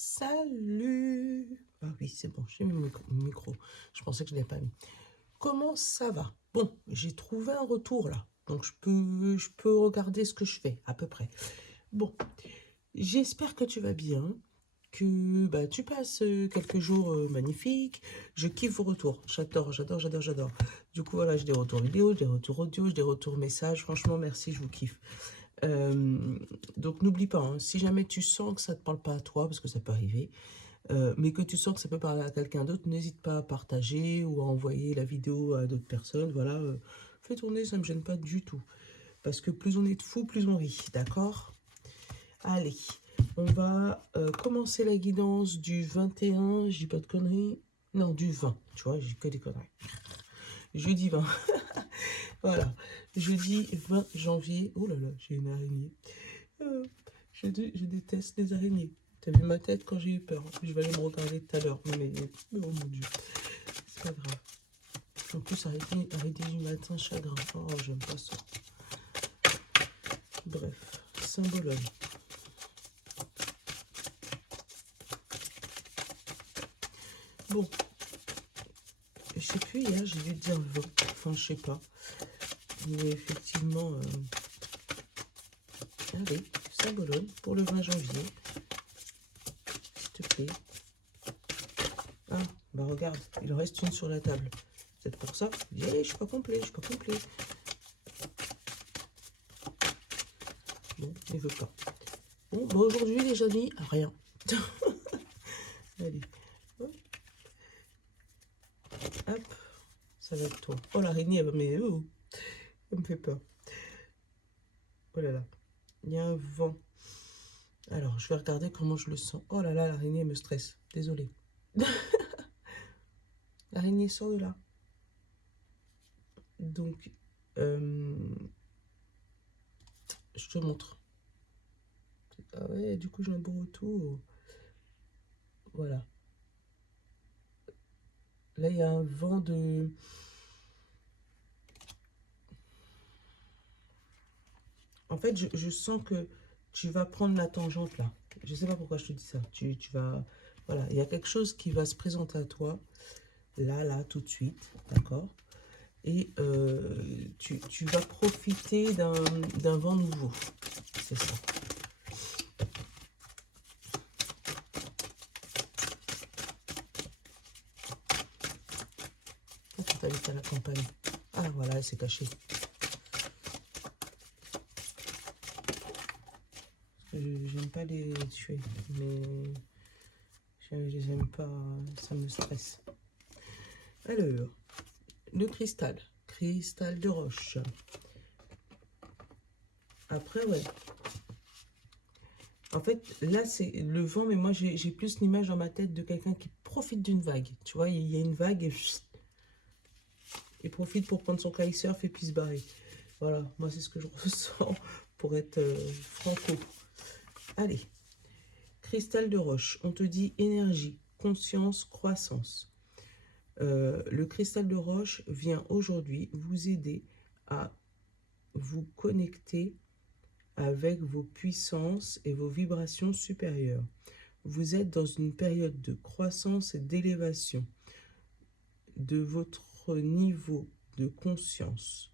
Salut! Ah oui, c'est bon, j'ai mis mon micro. Je pensais que je ne l'avais pas mis. Comment ça va? Bon, j'ai trouvé un retour là. Donc je peux regarder ce que je fais, à peu près. Bon, j'espère que tu vas bien, que bah, tu passes quelques jours magnifiques. Je kiffe vos retours. J'adore, j'adore, j'adore, j'adore. Du coup, voilà, j'ai des retours vidéo, des retours audio, j'ai des retours messages. Franchement, merci, je vous kiffe. Donc n'oublie pas, hein, si jamais tu sens que ça ne te parle pas à toi, parce que ça peut arriver, mais que tu sens que ça peut parler à quelqu'un d'autre, n'hésite pas à partager ou à envoyer la vidéo à d'autres personnes. Voilà, fais tourner, ça ne me gêne pas du tout. Parce que plus on est de fous, plus on rit, d'accord? Allez, on va commencer la guidance du 21, je dis pas de conneries. Non, du 20, tu vois, j'ai que des conneries. Jeudi 20, voilà. Jeudi 20 janvier, oh là là, j'ai une araignée. Euh, je déteste les araignées. T'as vu ma tête quand j'ai eu peur? Je vais aller me regarder tout à l'heure. Mais oh mon Dieu, c'est pas grave. En plus, arrêter du matin, chagrin. Oh, j'aime pas ça. Bref, symbologue. Bon, je sais plus, hier, j'ai dû dire 20. Enfin, je sais pas. Mais effectivement, allez, symbologue pour le 20 janvier. S'il te plaît. Ah, bah regarde, il en reste une sur la table. C'est pour ça. Je dis, allez, je suis pas complet, je suis pas complet. Bon, il veut pas. Bon, bah aujourd'hui, les amis, rien. Allez. Hop. Ça va être toi. Oh, l'araignée, mais oh, elle me fait peur. Oh là là. Il y a un vent. Alors, je vais regarder comment je le sens. Oh là là, l'araignée me stresse. Désolée. L'araignée sort de là. Donc, je te montre. Ah ouais, du coup, j'ai un beau retour. Voilà. Là, il y a un vent de... En fait, je sens que tu vas prendre la tangente là. Je sais pas pourquoi je te dis ça. Tu vas... Voilà, il y a quelque chose qui va se présenter à toi. Là, tout de suite. D'accord? Et tu vas profiter d'un vent nouveau. C'est ça. Pourquoi tu habites à la campagne? Ah, voilà, elle s'est cachée. J'aime pas les tuer, mais je les aime pas, ça me stresse. Alors, le cristal. Cristal de roche. Après, ouais. En fait, là, c'est le vent, mais moi, j'ai plus l'image dans ma tête de quelqu'un qui profite d'une vague. Tu vois, il y a une vague et il profite pour prendre son kitesurf et puis se barrer. Voilà, moi, c'est ce que je ressens pour être franco. Allez, cristal de roche. On te dit énergie, conscience, croissance. Le cristal de roche vient aujourd'hui vous aider à vous connecter avec vos puissances et vos vibrations supérieures. Vous êtes dans une période de croissance et d'élévation de votre niveau de conscience.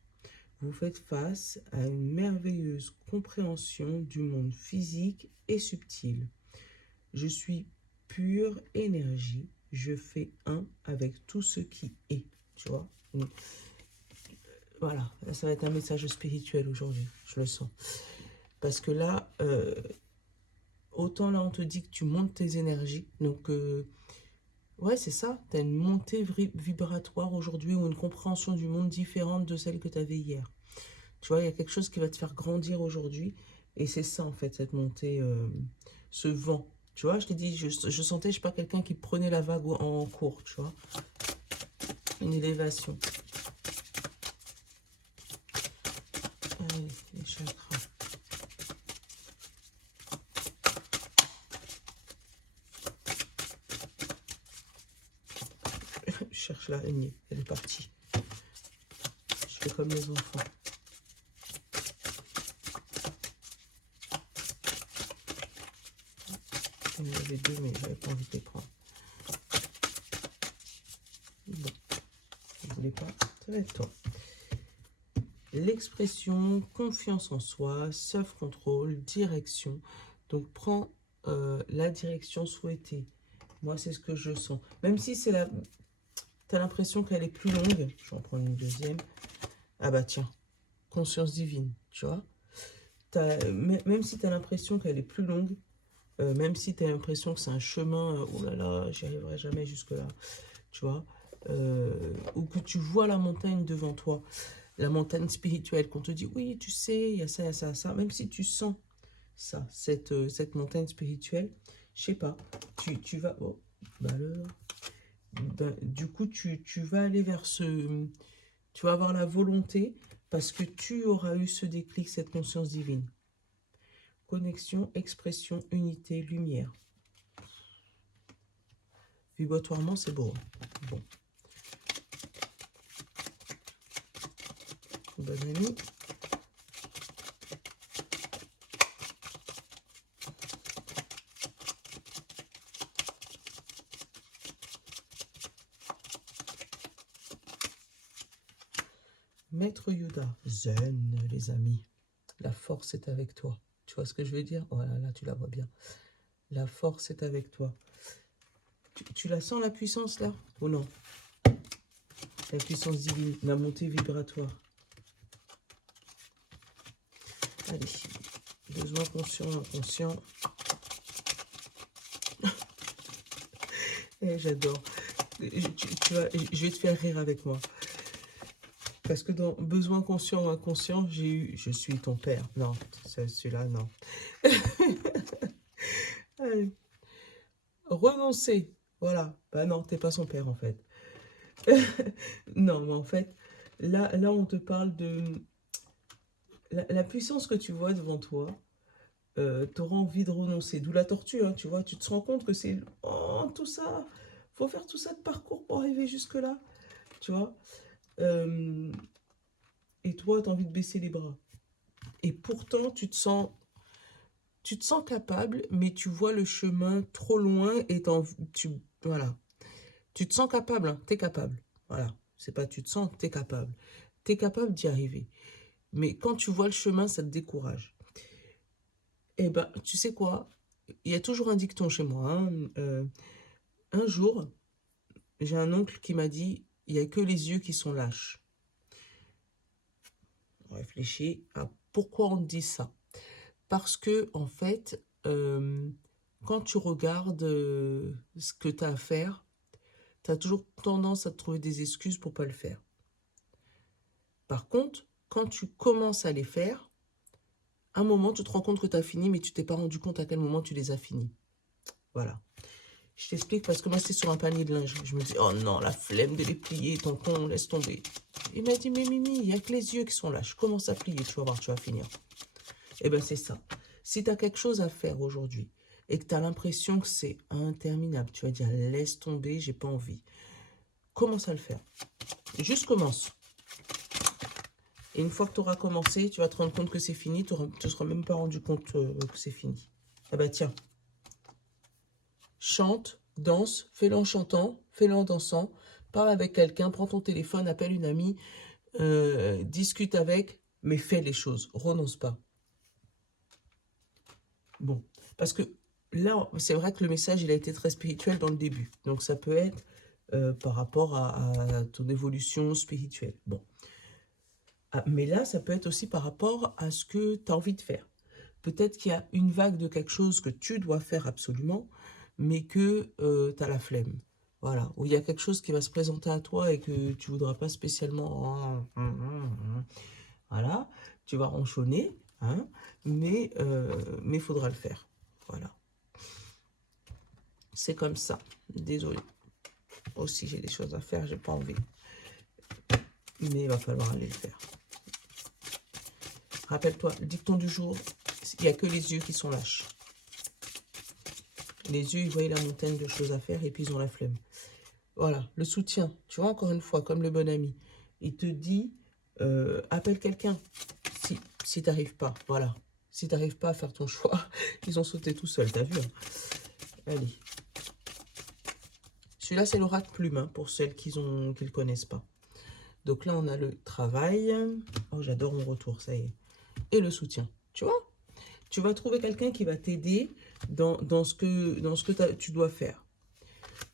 Vous faites face à une merveilleuse compréhension du monde physique et subtil. Je suis pure énergie. Je fais un avec tout ce qui est. Tu vois? Voilà, ça va être un message spirituel aujourd'hui. Je le sens. Parce que là, autant là, on te dit que tu montes tes énergies. Donc, ouais, c'est ça. Tu as une montée vibratoire aujourd'hui ou une compréhension du monde différente de celle que tu avais hier. Tu vois, il y a quelque chose qui va te faire grandir aujourd'hui. Et c'est ça, en fait, cette montée, ce vent. Tu vois, je t'ai dit, je sentais, je sais pas, quelqu'un qui prenait la vague en cours, tu vois. Une élévation. Allez, les chakras. Je cherche l'araignée, elle est partie. Je fais comme les enfants. Il y en avait deux, mais j'avais pas envie de les prendre. Bon, je voulais pas. Ça va être toi. L'expression, confiance en soi, self-control, direction. Donc, prends la direction souhaitée. Moi, c'est ce que je sens. Même si c'est la... tu as l'impression qu'elle est plus longue. Je vais en prendre une deuxième. Ah bah tiens, conscience divine, tu vois. Même si tu as l'impression qu'elle est plus longue, même si tu as l'impression que c'est un chemin, oh là là, j'y arriverai jamais jusque-là, tu vois, ou que tu vois la montagne devant toi, la montagne spirituelle, qu'on te dit, oui, tu sais, il y a ça, il y a ça, ça, même si tu sens ça, cette montagne spirituelle, je sais pas, tu vas, oh, bah alors, ben, du coup, tu vas aller vers ce, tu vas avoir la volonté, parce que tu auras eu ce déclic, cette conscience divine. Connexion, expression, unité, lumière. Vibratoirement, c'est beau. Bon. Bonne amie. Maître Yoda. Zen, les amis. La force est avec toi. Tu vois ce que je veux dire? Voilà, là, tu la vois bien. La force est avec toi. Tu la sens, la puissance, là? Ou non? La puissance divine, la montée vibratoire. Allez. Besoin conscient, inconscient. Eh, j'adore. Je vais te faire rire avec moi. Parce que dans besoin conscient ou inconscient, j'ai eu je suis ton père. Non, celui-là, non. Allez. Renoncer. Voilà. Bah non, t'es pas son père en fait. Non, mais en fait, là on te parle de la puissance que tu vois devant toi. T'auras envie de renoncer. D'où la tortue, hein, tu vois. Tu te rends compte que c'est oh, tout ça. Faut faire tout ça de parcours pour arriver jusque-là. Tu vois. Et toi, tu as envie de baisser les bras. Et pourtant, tu te sens capable, mais tu vois le chemin trop loin et voilà. Tu te sens capable, hein, tu es capable. Voilà. C'est pas tu te sens, tu es capable. Tu es capable d'y arriver. Mais quand tu vois le chemin, ça te décourage. Eh ben, tu sais quoi? Il y a toujours un dicton chez moi, hein. Un jour, j'ai un oncle qui m'a dit, il n'y a que les yeux qui sont lâches. Réfléchis à pourquoi on te dit ça. Parce que, en fait, quand tu regardes ce que tu as à faire, tu as toujours tendance à te trouver des excuses pour pas le faire. Par contre, quand tu commences à les faire, à un moment, tu te rends compte que tu as fini, mais tu t'es pas rendu compte à quel moment tu les as finis. Voilà. Je t'explique parce que moi, c'est sur un panier de linge. Je me dis, oh non, la flemme de les plier, tonton, laisse tomber. Il m'a dit, mais Mimi, il n'y a que les yeux qui sont lâches. Commence à plier, tu vas voir, tu vas finir. Eh bien, c'est ça. Si tu as quelque chose à faire aujourd'hui et que tu as l'impression que c'est interminable, tu vas dire, laisse tomber, j'ai pas envie. Commence à le faire. Juste commence. Et une fois que tu auras commencé, tu vas te rendre compte que c'est fini, tu ne seras même pas rendu compte que c'est fini. Eh bien, tiens. Chante, danse, fais-le en chantant, fais-le en dansant, parle avec quelqu'un, prends ton téléphone, appelle une amie, discute avec, mais fais les choses, renonce pas. Bon, parce que là, c'est vrai que le message, il a été très spirituel dans le début. Donc, ça peut être par rapport à ton évolution spirituelle. Bon. Ah, mais là, ça peut être aussi par rapport à ce que tu as envie de faire. Peut-être qu'il y a une vague de quelque chose que tu dois faire absolument, mais que tu as la flemme. Voilà. Ou il y a quelque chose qui va se présenter à toi et que tu ne voudras pas spécialement. Voilà. Tu vas ronchonner, hein, mais il faudra le faire. Voilà. C'est comme ça. Désolée. Aussi, j'ai des choses à faire, j'ai pas envie. Mais il va falloir aller le faire. Rappelle-toi, le dicton du jour, il n'y a que les yeux qui sont lâches. Les yeux, ils voient la montagne de choses à faire et puis ils ont la flemme. Voilà, le soutien. Tu vois, encore une fois, comme le bon ami. Il te dit, appelle quelqu'un si tu n'arrives pas. Voilà. Si tu n'arrives pas à faire ton choix, ils ont sauté tout seuls, t'as vu, hein. Allez. Celui-là, c'est l'aura de plume, hein, pour celles qui ne le connaissent pas. Donc là, on a le travail. Oh, j'adore mon retour, ça y est. Et le soutien. Tu vois? Tu vas trouver quelqu'un qui va t'aider dans ce que tu dois faire.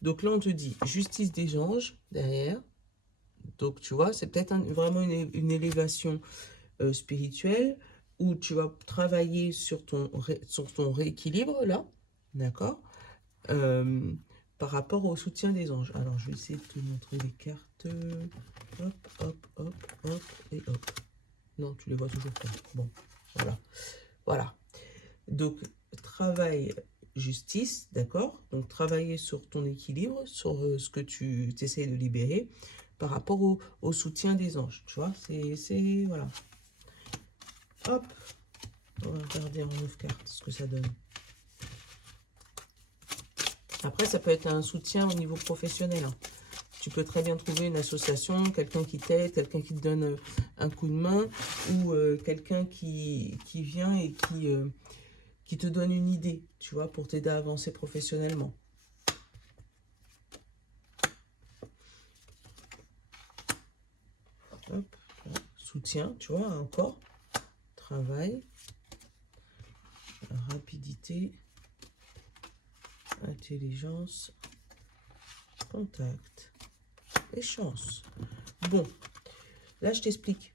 Donc là, on te dit justice des anges derrière. Donc, tu vois, c'est peut-être vraiment une élévation spirituelle où tu vas travailler sur ton rééquilibre, là. D'accord? euh, Par rapport au soutien des anges. Alors, je vais essayer de te montrer les cartes. Hop, hop, hop, hop, et hop. Non, tu les vois toujours pas. Bon, voilà. Voilà. Donc, travail, justice, d'accord? Donc, travailler sur ton équilibre, sur ce que tu essayes de libérer par rapport au soutien des anges. Tu vois, voilà. Hop, on va regarder en 9 cartes ce que ça donne. Après, ça peut être un soutien au niveau professionnel, hein. Tu peux très bien trouver une association, quelqu'un qui t'aide, quelqu'un qui te donne un coup de main, ou quelqu'un qui vient et qui te donne une idée, tu vois, pour t'aider à avancer professionnellement. Hop, soutien, tu vois, encore. Travail, rapidité, intelligence, contact et chance. Bon, là, je t'explique.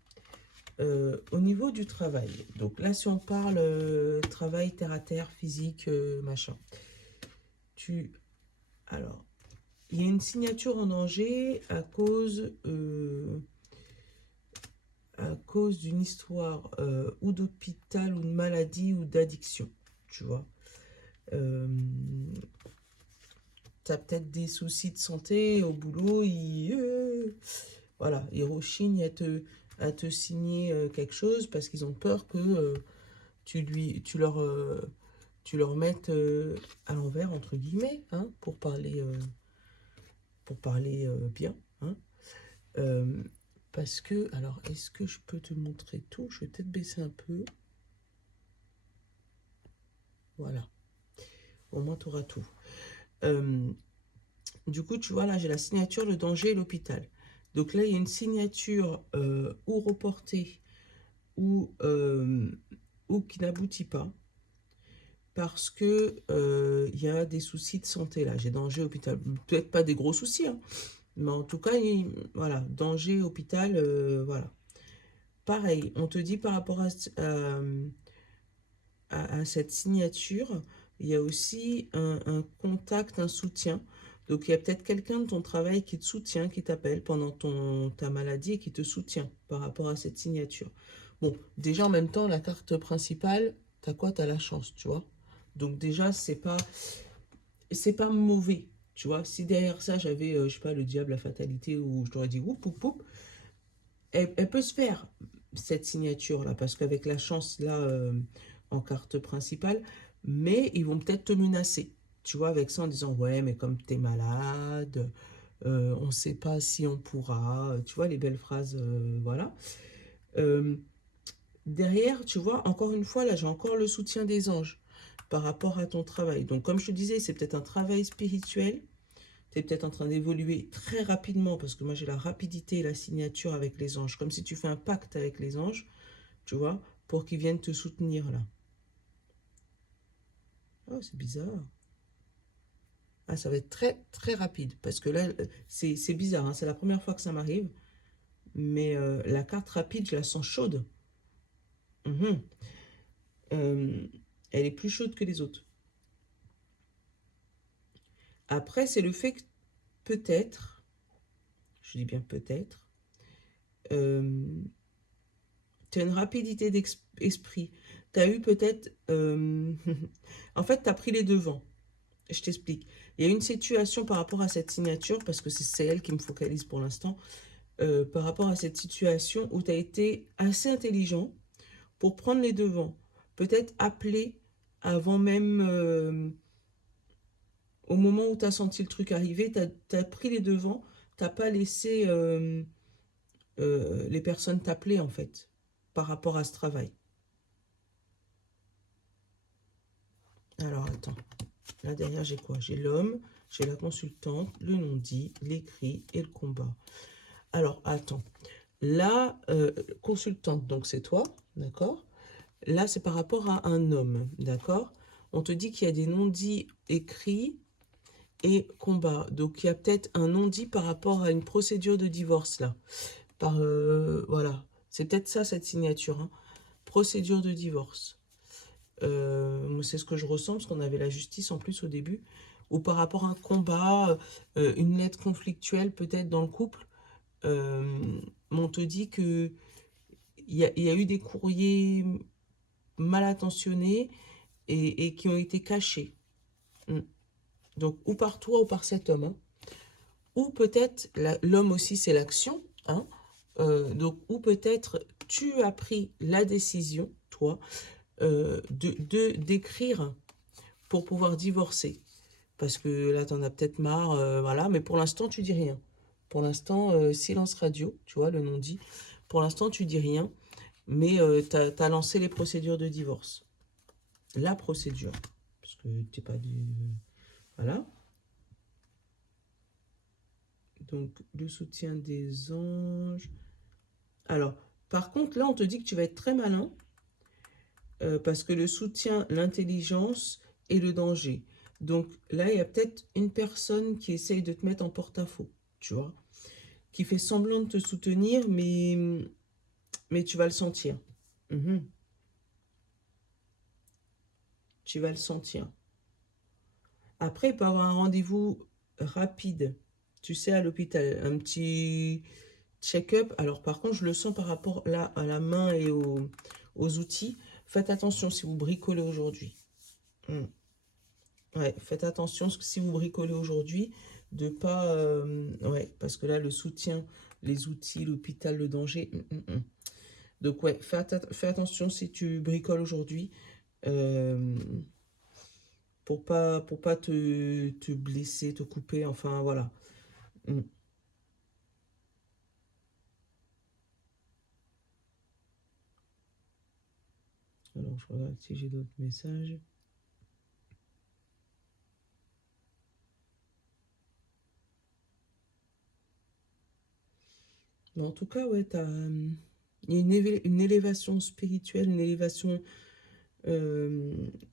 Au niveau du travail, donc là, si on parle travail terre à terre, physique, machin, alors, il y a une signature en danger à cause d'une histoire ou d'hôpital ou de maladie ou d'addiction, tu vois. Tu as peut-être des soucis de santé au boulot, voilà, ils rechignent à te signer quelque chose parce qu'ils ont peur que tu leur mettes à l'envers, entre guillemets, hein, pour parler bien, hein. Parce que, alors, est-ce que je peux te montrer tout? Je vais peut-être baisser un peu. Voilà. Au moins, tu auras tout. Du coup, tu vois, là, j'ai la signature, le danger et l'hôpital. Donc là, il y a une signature ou reportée ou qui n'aboutit pas parce que il y a des soucis de santé, là. J'ai danger, hôpital. Peut-être pas des gros soucis, hein, mais en tout cas, voilà, danger, hôpital, voilà. Pareil, on te dit par rapport à cette signature, il y a aussi un contact, un soutien. Donc, il y a peut-être quelqu'un de ton travail qui te soutient, qui t'appelle pendant ta maladie et qui te soutient par rapport à cette signature. Bon, déjà, en même temps, la carte principale, t'as quoi? T'as la chance, tu vois. Donc, déjà, c'est pas mauvais, tu vois. Si derrière ça, j'avais, je sais pas, le diable, la fatalité, ou je t'aurais dit, oup, oup, oup, elle peut se faire, cette signature-là, parce qu'avec la chance, là, en carte principale, mais ils vont peut-être te menacer, tu vois, avec ça, en disant, ouais, mais comme t'es malade, on ne sait pas si on pourra, tu vois, les belles phrases, voilà. Euh, Derrière, tu vois, encore une fois, là, j'ai encore le soutien des anges par rapport à ton travail. Donc, comme je te disais, c'est peut-être un travail spirituel. Tu es peut-être en train d'évoluer très rapidement parce que moi j'ai la rapidité et la signature avec les anges, comme si tu fais un pacte avec les anges, tu vois, pour qu'ils viennent te soutenir là. Oh, c'est bizarre. Ah, ça va être très très rapide parce que là, c'est bizarre, hein, c'est la première fois que ça m'arrive, mais la carte rapide, je la sens chaude. Mhm. Euh, Elle est plus chaude que les autres. Après, c'est le fait que peut-être, je dis bien peut-être, euh, tu as une rapidité d'esprit. Tu as eu peut-être... en fait, tu as pris les devants. Je t'explique. Il y a une situation par rapport à cette signature, parce que c'est elle qui me focalise pour l'instant, par rapport à cette situation où tu as été assez intelligent pour prendre les devants. Peut-être appeler avant même, au moment où tu as senti le truc arriver, tu as pris les devants, tu n'as pas laissé les personnes t'appeler en fait, par rapport à ce travail. Alors attends. Là, derrière, j'ai quoi? J'ai l'homme, j'ai la consultante, le non-dit, l'écrit et le combat. Alors, attends. Là, consultante, donc c'est toi, d'accord? Là, c'est par rapport à un homme, d'accord? On te dit qu'il y a des non-dits écrits et combat. Donc, il y a peut-être un non-dit par rapport à une procédure de divorce, là. Voilà. C'est peut-être ça, cette signature, hein. Procédure de divorce. Moi, c'est ce que je ressens, parce qu'on avait la justice en plus au début. Ou par rapport à un combat, une lettre conflictuelle peut-être dans le couple. Mais on te dit que il y a eu des courriers mal intentionnés et qui ont été cachés. Mm. Donc, ou par toi ou par cet homme, hein. Ou peut-être, l'homme aussi, c'est l'action, hein. Donc, ou peut-être tu as pris la décision, toi, d'écrire pour pouvoir divorcer. Parce que là, t'en as peut-être marre, voilà. Mais pour l'instant, tu dis rien. Pour l'instant, silence radio, tu vois, le non-dit. Pour l'instant, tu dis rien, mais t'as lancé les procédures de divorce. La procédure. Parce que t'es pas du... Voilà. Donc, le soutien des anges. Alors, par contre, là, on te dit que tu vas être très malin, parce que le soutien, l'intelligence et le danger. Donc, là, il y a peut-être une personne qui essaye de te mettre en porte-à-faux, tu vois, qui fait semblant de te soutenir, mais tu vas le sentir. Mhm. Tu vas le sentir. Après, il peut y avoir un rendez-vous rapide, tu sais, à l'hôpital, un petit check-up. Alors, par contre, je le sens par rapport là à la main et aux outils. Faites attention si vous bricolez aujourd'hui. Mm. Ouais, faites attention si vous bricolez aujourd'hui, de pas... ouais, parce que là, le soutien, les outils, l'hôpital, le danger. Donc, ouais, fais attention si tu bricoles aujourd'hui. euh, pour pas te blesser, te couper, enfin voilà. Mm. Alors je regarde si j'ai d'autres messages. Mais en tout cas, ouais, il y a une élévation spirituelle, une élévation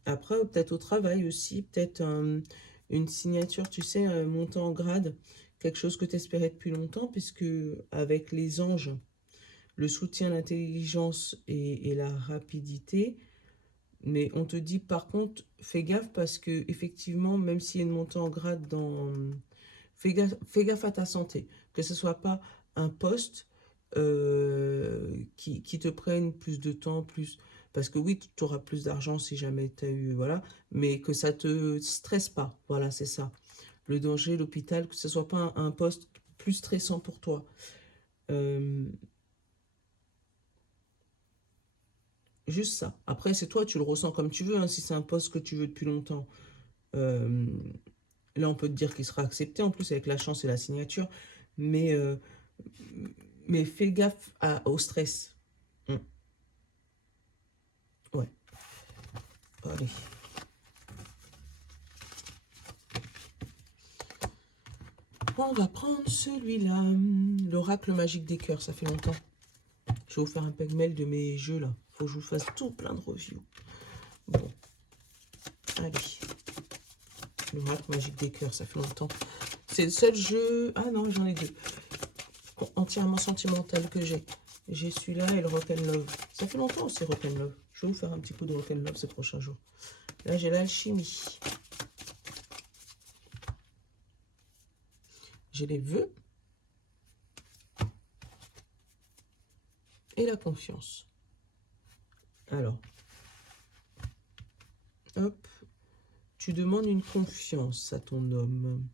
après, peut-être au travail aussi, peut-être une signature, tu sais, montant en grade, quelque chose que tu espérais depuis longtemps, puisque avec les anges, le soutien, l'intelligence et la rapidité. Mais on te dit par contre, fais gaffe parce que effectivement, même s'il y a une montée en grade dans... fais gaffe à ta santé. Que ce soit pas un poste qui te prenne plus de temps, plus... Parce que oui, tu auras plus d'argent si jamais tu as eu... Voilà. Mais que ça te stresse pas. Voilà, c'est ça. Le danger, l'hôpital, que ce soit pas un poste plus stressant pour toi. Euh, Juste ça. Après, c'est toi, tu le ressens comme tu veux, hein, si c'est un poste que tu veux depuis longtemps. Euh, Là, on peut te dire qu'il sera accepté, en plus, avec la chance et la signature. Mais, euh, mais fais gaffe au stress. Mm. Ouais, allez. On va prendre celui-là. L'oracle magique des cœurs, ça fait longtemps. Je vais vous faire un pêle-mêle de mes jeux, là. Faut que je vous fasse tout plein de reviews. Bon, allez. L'oracle magique des cœurs, ça fait longtemps. C'est le seul jeu... Ah non, j'en ai deux. Entièrement sentimental que j'ai. J'ai celui-là et le Rock'n'Love. Ça fait longtemps aussi, Rock'n'Love. Je vais vous faire un petit coup de Rock'n'Love ces prochains jours. Là, j'ai l'alchimie. J'ai les vœux et la confiance. Alors, hop, tu demandes une confiance à ton homme.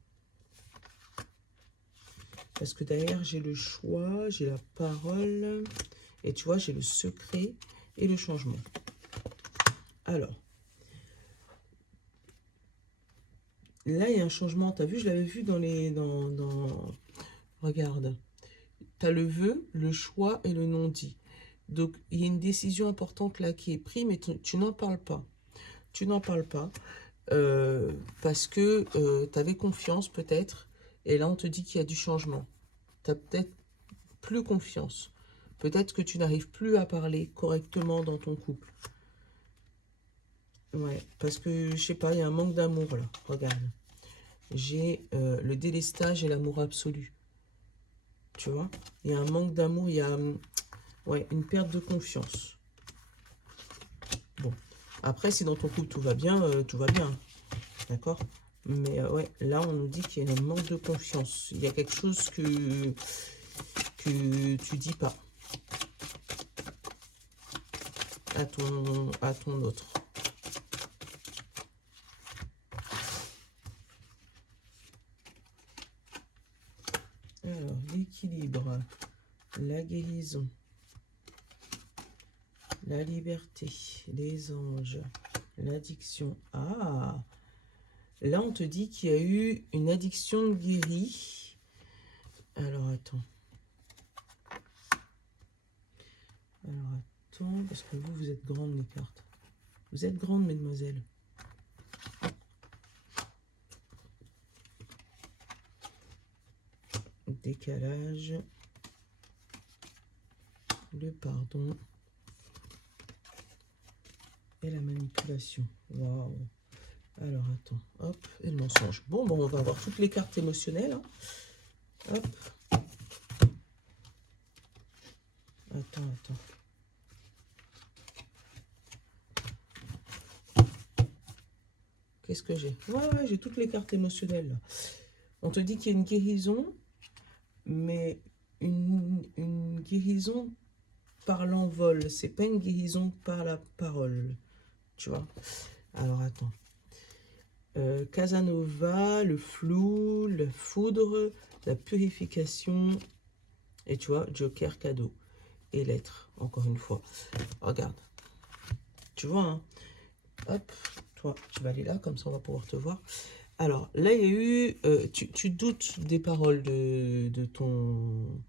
Parce que derrière, j'ai le choix, j'ai la parole, et tu vois, j'ai le secret et le changement. Alors, là, il y a un changement. Tu as vu, je l'avais vu dans les... Regarde. Tu as le vœu, le choix et le non-dit. Donc, il y a une décision importante là qui est prise, mais tu n'en parles pas. Tu n'en parles pas. parce que tu avais confiance peut-être, et là on te dit qu'il y a du changement. Tu as peut-être plus confiance. Peut-être que tu n'arrives plus à parler correctement dans ton couple. Ouais, parce que, je sais pas, il y a un manque d'amour là. Regarde. J'ai le délestage et l'amour absolu. Tu vois? Il y a un manque d'amour, il y a ouais, une perte de confiance. Bon. Après, si dans ton couple tout va bien, tout va bien. D'accord? Mais ouais, là, on nous dit qu'il y a un manque de confiance. Il y a quelque chose que tu dis pas à ton autre. Alors, l'équilibre, la guérison, la liberté, les anges, l'addiction. Ah, là, on te dit qu'il y a eu une addiction guérie. Alors, attends. Alors, attends, parce que vous, vous êtes grandes, les cartes. Vous êtes grandes, mesdemoiselles. Décalage. Le pardon. Et la manipulation. Waouh. Alors, attends. Hop, et le mensonge. Bon, on va avoir toutes les cartes émotionnelles. Hein. Hop. Attends. Qu'est-ce que j'ai? Ouais, j'ai toutes les cartes émotionnelles. Là. On te dit qu'il y a une guérison, mais une guérison par l'envol. C'est pas une guérison par la parole. Tu vois? Alors, attends. Casanova, le flou, la foudre, la purification. Et tu vois, Joker, cadeau. Et lettres, encore une fois. Regarde. Tu vois, hein? Hop, toi, tu vas aller là, comme ça on va pouvoir te voir. Alors, là, il y a eu... tu doutes des paroles de ton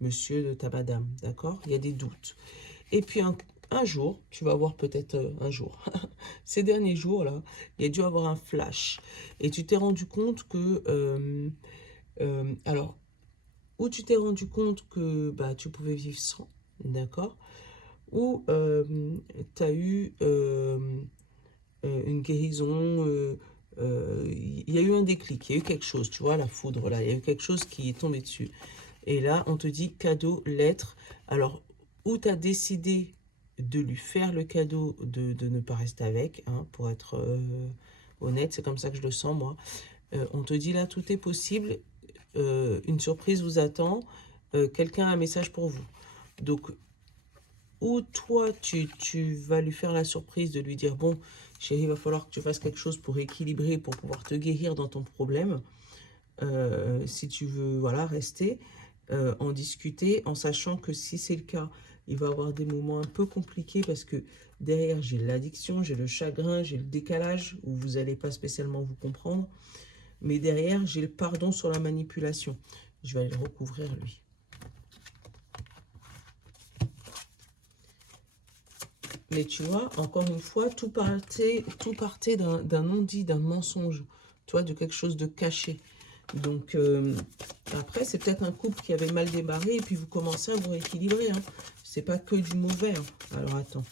monsieur, de ta madame, d'accord? Il y a des doutes. Et puis, un jour, tu vas voir peut-être un jour, ces derniers jours-là, il y a dû avoir un flash. Et tu t'es rendu compte que... alors, ou tu t'es rendu compte que bah, tu pouvais vivre sans, d'accord? Ou tu as eu une guérison, il y a eu un déclic, il y a eu quelque chose, tu vois, la foudre, là, il y a eu quelque chose qui est tombé dessus. Et là, on te dit cadeau, lettre. Alors, ou tu as décidé de lui faire le cadeau de ne pas rester avec, hein, pour être honnête, c'est comme ça que je le sens, moi. On te dit là, tout est possible, une surprise vous attend, quelqu'un a un message pour vous. Donc, ou toi, tu vas lui faire la surprise de lui dire, bon, chérie, il va falloir que tu fasses quelque chose pour équilibrer, pour pouvoir te guérir dans ton problème, si tu veux, voilà, rester, en discuter, en sachant que si c'est le cas, il va y avoir des moments un peu compliqués parce que derrière, j'ai l'addiction, j'ai le chagrin, j'ai le décalage, où vous n'allez pas spécialement vous comprendre, mais derrière, j'ai le pardon sur la manipulation. Je vais aller le recouvrir, lui. Mais tu vois, encore une fois, tout partait d'un non-dit, d'un mensonge, tu vois, de quelque chose de caché. Donc, après, c'est peut-être un couple qui avait mal démarré et puis vous commencez à vous rééquilibrer. Hein. C'est pas que du mauvais. Hein. Alors, attends.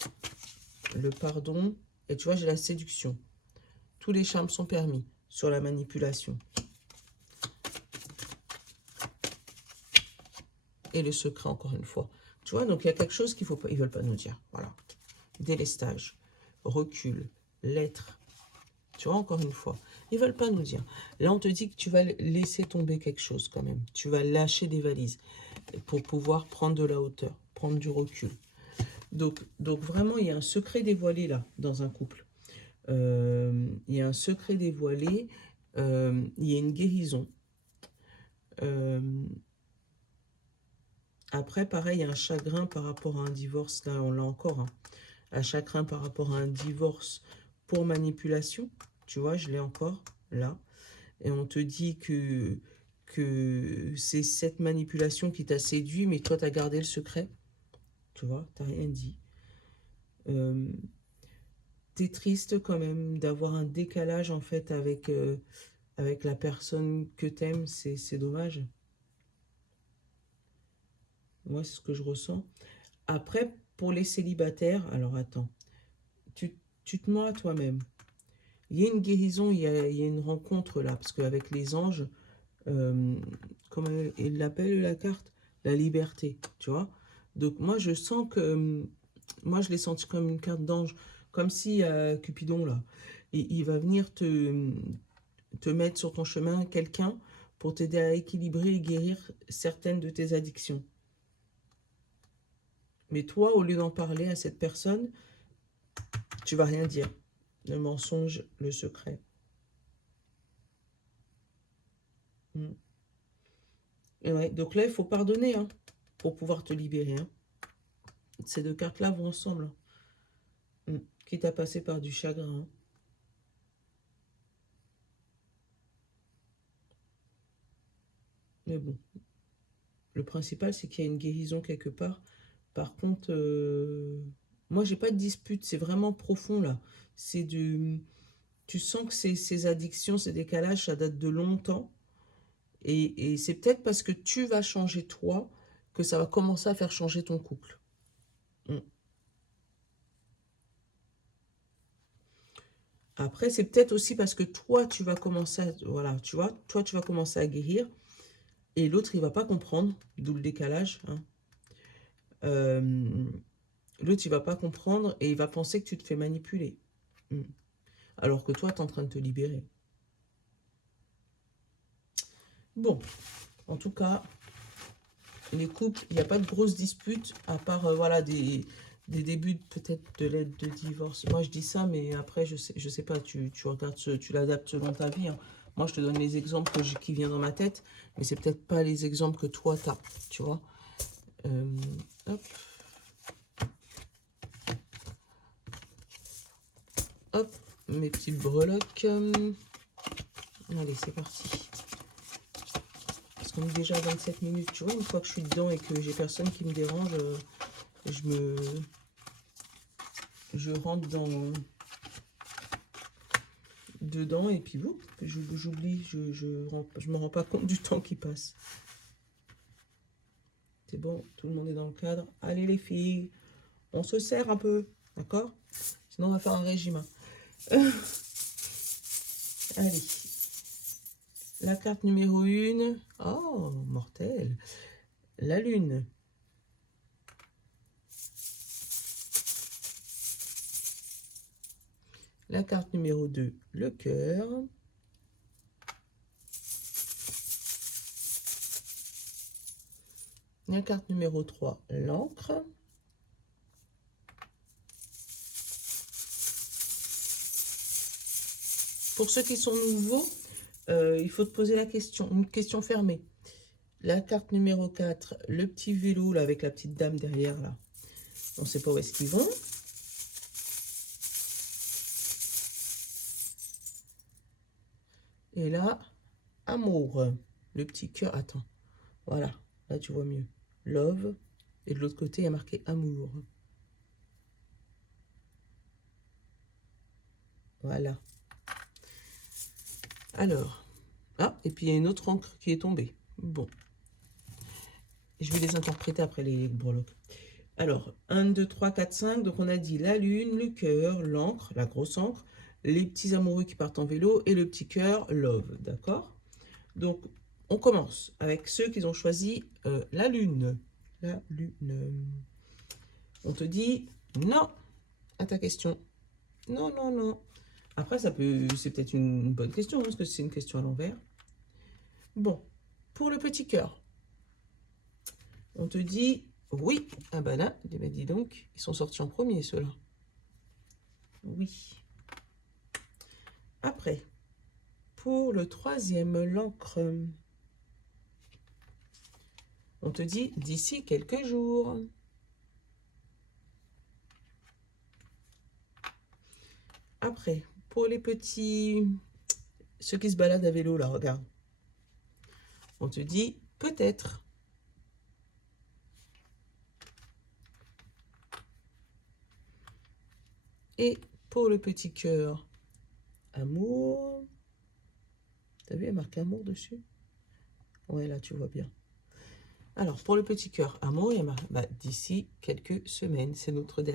Le pardon. Et tu vois, j'ai la séduction. Tous les charmes sont permis sur la manipulation. Et le secret, encore une fois. Tu vois, donc il y a quelque chose qu'il faut pas, ils veulent pas nous dire. Voilà. Délestage, recul, lettre. Tu vois, encore une fois, ils veulent pas nous dire. Là, on te dit que tu vas laisser tomber quelque chose quand même. Tu vas lâcher des valises pour pouvoir prendre de la hauteur, prendre du recul. Donc vraiment, il y a un secret dévoilé là, dans un couple. Il y a un secret dévoilé, il y a une guérison. Après, pareil, il y a un chagrin par rapport à un divorce. Là, on l'a encore. Hein. Un chagrin par rapport à un divorce pour manipulation. Tu vois, je l'ai encore là. Et on te dit que c'est cette manipulation qui t'a séduit, mais toi, tu as gardé le secret. Tu vois, tu n'as rien dit. t'es triste quand même d'avoir un décalage en fait avec la personne que t'aimes, c'est dommage. Moi, c'est ce que je ressens. Après, pour les célibataires, alors attends, tu, tu te mens à toi-même. Il y a une guérison, il y a une rencontre là, parce qu'avec les anges, euh, comment il l'appelle la carte? La liberté, tu vois. Donc moi, je sens que, moi, je l'ai senti comme une carte d'ange, comme si Cupidon là, il va venir te mettre sur ton chemin quelqu'un pour t'aider à équilibrer et guérir certaines de tes addictions. Mais toi, au lieu d'en parler à cette personne, tu vas rien dire. Le mensonge, le secret. Mm. Et ouais, donc là, il faut pardonner hein, pour pouvoir te libérer. Hein. Ces deux cartes-là vont ensemble. Mm. Quitte à passer par du chagrin. Hein. Mais bon, le principal, c'est qu'il y a une guérison quelque part. Par contre, moi, j'ai pas de dispute. C'est vraiment profond, là. C'est du... Tu sens que ces addictions, ces décalages, ça date de longtemps. Et c'est peut-être parce que tu vas changer toi que ça va commencer à faire changer ton couple. Mm. Après, c'est peut-être aussi parce que toi, tu vas commencer à, voilà, tu vois, toi, tu vas commencer à guérir et l'autre, il va pas comprendre, d'où le décalage. Hein. Euh, L'autre, il va pas comprendre et il va penser que tu te fais manipuler. Mm. Alors que toi, tu es en train de te libérer. Bon, en tout cas, les couples, il n'y a pas de grosses disputes, à part voilà, des débuts peut-être de l'aide de divorce. Moi, je dis ça, mais après, je sais pas, tu regardes, tu l'adaptes selon ta vie. Hein. Moi, je te donne les exemples qui viennent dans ma tête, mais c'est peut-être pas les exemples que toi, tu as, tu vois. Euh, hop, hop, mes petites breloques. Allez, c'est parti. Parce qu'on est déjà à 27 minutes, tu vois, une fois que je suis dedans et que j'ai personne qui me dérange, je me... Je rentre dedans et puis vous, j'oublie, je me rends pas compte du temps qui passe. C'est bon, tout le monde est dans le cadre. Allez les filles, on se serre un peu, d'accord? Sinon on va faire un régime. Allez, la carte numéro 1. Oh, mortel. La lune. La carte numéro 2, le cœur. La carte numéro 3, l'encre. Pour ceux qui sont nouveaux, il faut te poser la question, une question fermée. La carte numéro 4, le petit vélo là, avec la petite dame derrière là. On ne sait pas où est-ce qu'ils vont. Et là, amour. Le petit cœur. Attends. Voilà. Là, tu vois mieux. Love. Et de l'autre côté, il y a marqué amour. Voilà. Alors. Ah, et puis il y a une autre encre qui est tombée. Bon. Je vais les interpréter après les breloques. Alors, 1, 2, 3, 4, 5. Donc, on a dit la lune, le cœur, l'encre, la grosse encre, les petits amoureux qui partent en vélo et le petit cœur, love. D'accord? Donc, on commence avec ceux qui ont choisi la lune. La lune. On te dit non à ta question. Non, non, non. Après, c'est peut-être une bonne question, hein, parce que c'est une question à l'envers. Bon, pour le petit cœur, on te dit oui. Ah bah là, dis donc, ils sont sortis en premier, ceux-là. Oui. Après, pour le troisième, l'encre, on te dit d'ici quelques jours. Après, pour les petits, ceux qui se baladent à vélo, là, regarde. On te dit peut-être. Et Pour le petit cœur, amour. T'as vu, il y a marqué amour dessus? Ouais, là, tu vois bien. Alors, pour le petit cœur, amour, il y a marqué d'ici quelques semaines. C'est notre dernier.